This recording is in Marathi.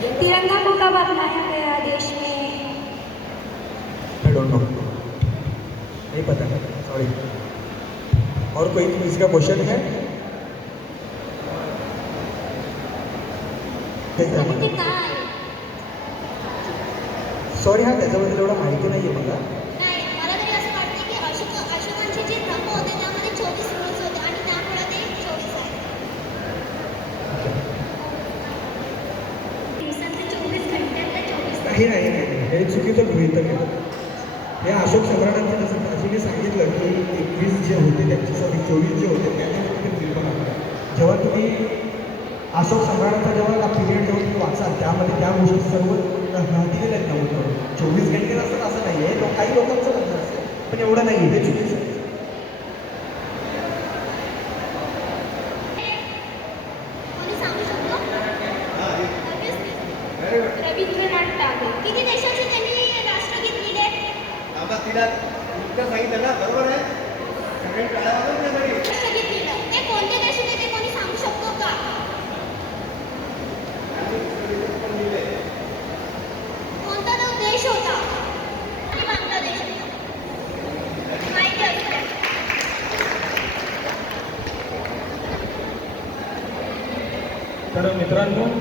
तिरंगा को कब अपनाया गया देश में? आई डोंट नो, नहीं पता, सॉरी। और कोई किसी का क्वेश्चन है? ते काय? सॉरी, हा त्याच्याबद्दल एवढं माहिती नाही आहे मला. नाही, मला तरी असं वाटतं की अशोकांचे जे धर्म होते त्यामध्ये 24 रूल्स होते आणि त्यामुळे ते 24 आहेत. दिवसातले 24 घंट्यातले 24 तास. नाही नाही नाही, हे चुकीचं गृहीतक आहे. हे अशोक सम्राटांचं जसं काजीने सांगितलं की 21 जे होते त्यांच्यासाठी 24 जे होते त्याच्यामध्ये निर्माण होतं. जेव्हा तुम्ही अशोक सम्राटांचा जेव्हा पिरियड जेव्हा तुम्ही वाचाल त्यामध्ये त्या गोष्टी सर्व दिलेल्या आहेत नव्हतं. 24 घंटे असतात असं नाही आहे, काही लोकांचं म्हणणं असेल पण एवढं नाही, हे चुकीचं आहे. कोणी सांगू शकतो? रवींद्रनाथ टागोर. किती देशाचे त्यांनी राष्ट्रगीत लिहिले? तिला उत्तर सांगितलं ना, बरोबर आहे. सगळे टाळावर नाही तरी राष्ट्रगीत लिहिलं. ते कोणते देश होते ते कोणी सांगू शकतो का? कोणता तो देश होता? आणि बांगलादेश होता. माहिती असते. तर मित्रांनो,